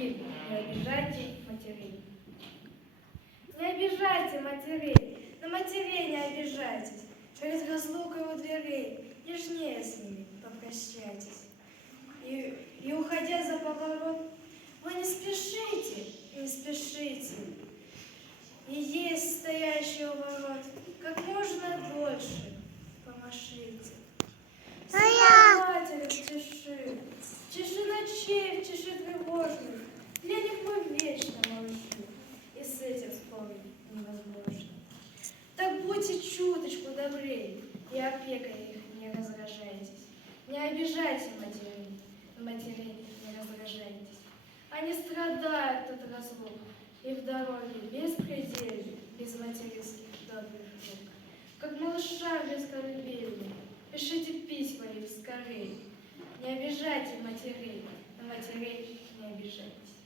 дорогие, не обижайте матерей. Не обижайте матерей, на матерей не обижайтесь. Перед разлукой у дверей нежнее с ними попрощайтесь. И уходя за поворот, вы не спешите, не спешите. И есть стоящий у ворот, как можно дольше помашите. Слова матери в тиши, в тиши ночей, в тиши тревожных, для них мы вечно малыши, и с этим спорить невозможно. Так будьте чуточку добрей, и опекой их не раздражайтесь. Не обижайте матерей, на матерей не раздражайтесь. Они страдают от разлук, и в дороге беспредельно, без материнских добрых рук. Как малышам без колыбельных, пишите письма им скорей. Не обижайте матерей, на матерей не обижайтесь.